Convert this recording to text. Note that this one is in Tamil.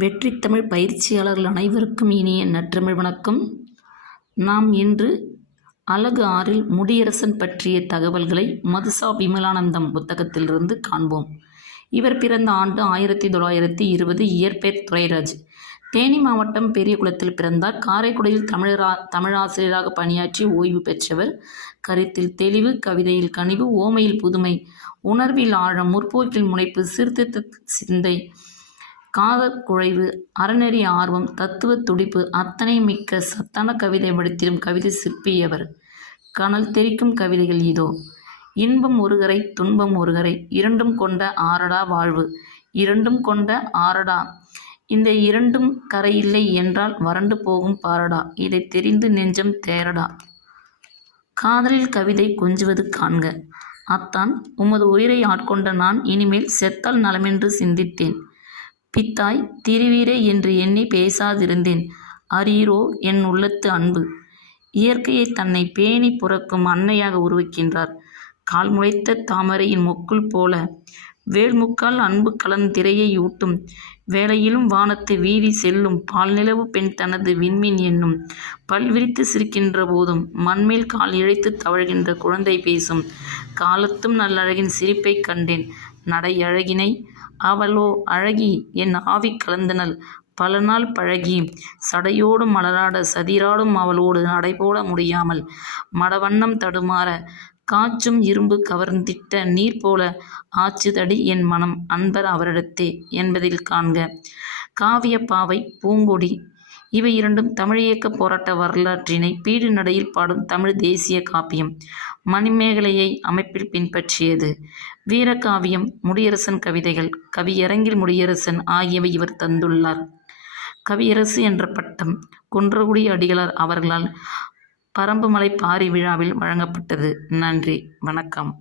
வெற்றி தமிழ் பயிற்சியாளர்கள் அனைவருக்கும் இனிய நற்றமிழ் வணக்கம். நாம் இன்று அலகு 6 முடியரசன் பற்றிய தகவல்களை மதுசா விமலானந்தம் புத்தகத்திலிருந்து காண்போம். இவர் பிறந்த ஆண்டு 1920. இயற்பெயர் துரைராஜ். தேனி மாவட்டம் பெரியகுளத்தில் பிறந்தார். காரைக்குடியில் தமிழாசிரியராக பணியாற்றி ஓய்வு பெற்றவர். கருத்தில் தெளிவு, கவிதையில் கனிவு, ஓமையில் புதுமை, உணர்வில் ஆழம், முற்போக்கில் முனைப்பு, சீர்திருத்த சிந்தை, காதற் குழைவு, அறநெறி ஆர்வம், தத்துவ துடிப்பு அத்தனை மிக்க சத்தான கவிதை வடித்திடும் கவிதை சிற்பியவர். கனல் தெரிக்கும் கவிதைகள் இதோ. இன்பம் ஒருகரை, துன்பம் ஒருகரை, இரண்டும் கொண்ட ஆரடா வாழ்வு, இரண்டும் கொண்ட ஆரடா. இந்த இரண்டும் கரையில்லை என்றால் வறண்டு போகும் பாரடா, இதை தெரிந்து நெஞ்சம் தேரடா. காதலில் கவிதை கொஞ்சுவது காண்க. அத்தான் உமது உயிரை ஆட்கொண்ட நான் இனிமேல் செத்தால் நலமென்று சிந்தித்தேன். பித்தாய் திருவீரே என்று எண்ணி பேசாதிருந்தேன். அரீரோ என் உள்ளத்து அன்பு. இயற்கையை தன்னை பேணி புறக்கும் அன்னையாக உருவாக்கின்றார். கால் முளைத்த தாமரையின் மொக்குள் போல வேல்முக்கால் அன்பு கலந்திரையை ஊட்டும் வேளையிலும் வானத்து வீதி செல்லும் பால்நிலவு பெண் தனது விண்மீன் என்னும் பல்விரித்து சிரிக்கின்ற போதும் மண்மேல் கால் இழைத்து தவழ்கின்ற குழந்தை பேசும் காலத்தும் நல்லழகின் சிரிப்பை கண்டேன். நடை அழகினை அவளோ அழகி என் ஆவி கலந்தனள் பல நாள் பழகி. சடையோடு மலராட சதிராடும் அவளோடு நடைபோட முடியாமல் மடவண்ணம் தடுமாற காற்றும் இரும்பு கவர்ந்திட்ட நீர் போல ஆச்சுதடி என் மனம் அன்பர் அவரிடத்தே என்பதில் காண்க. காவிய பாவை, பூங்கொடி இவை இரண்டும் தமிழ் இயக்க போராட்ட வரலாற்றினை பீடு நடையில் பாடும் தமிழ் தேசிய காப்பியம். மணிமேகலையை அமைப்பில் பின்பற்றியது. வீரகாவியம், முடியரசன் கவிதைகள், கவியரங்கில் முடியரசன் ஆகியவை இவர் தந்துள்ளார். கவியரசு என்ற பட்டம் குன்றக்குடி அடிகளார் அவர்களால் பரம்புமலை பாரி விழாவில் வழங்கப்பட்டது. நன்றி, வணக்கம்.